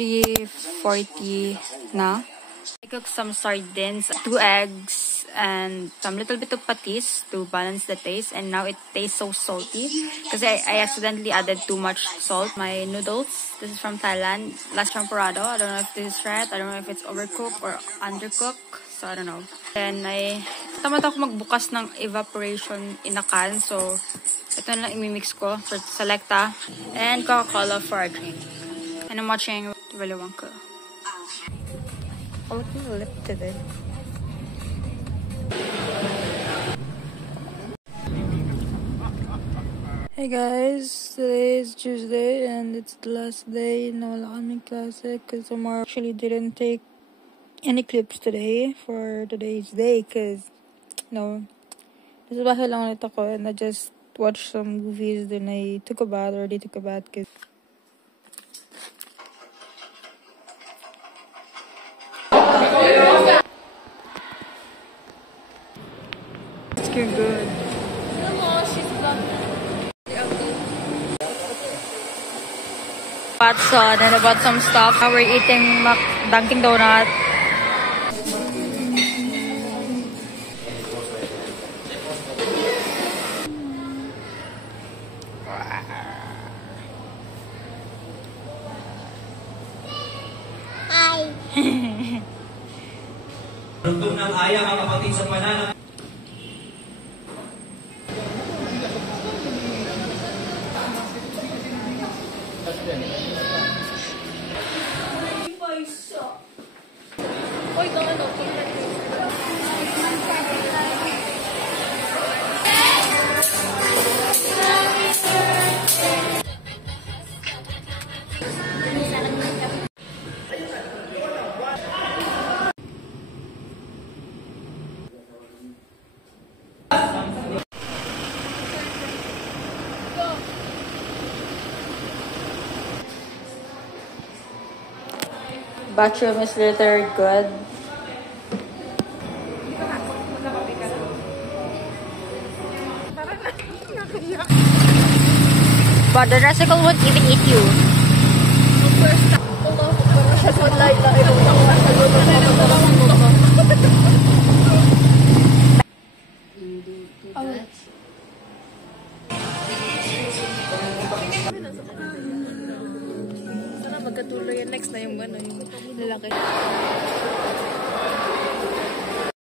3:40 na. I cooked some sardines, 2 eggs, and some little bit of patis to balance the taste. And now it tastes so salty because I accidentally added too much salt. My noodles, this is from Thailand, Las Champorado. I don't know if this is right. I don't know if it's overcooked or undercooked. So I don't know. Then tamad ako magbukas ng evaporation in a can. So ito na lang imimix ko for Selecta and Coca-Cola for a drink. And I'm watching Willy Wonka. Oh, look at the lip today. Hey guys, today is Tuesday and it's the last day na wala kaming klase because tomorrow actually didn't take any clips today for today's day because nasa bahay lang ulit ako and I just watched some movies, then I took a bath, already took a bath because it's good. Watson and I bought some stuff. Now we're eating Dunkin' Donut. Hi. Rugtong ng aya mga kapatid sa panana. Bathroom is literally good. But the Resicle won't even eat you. Magkatuloy yan next na yung lalaki.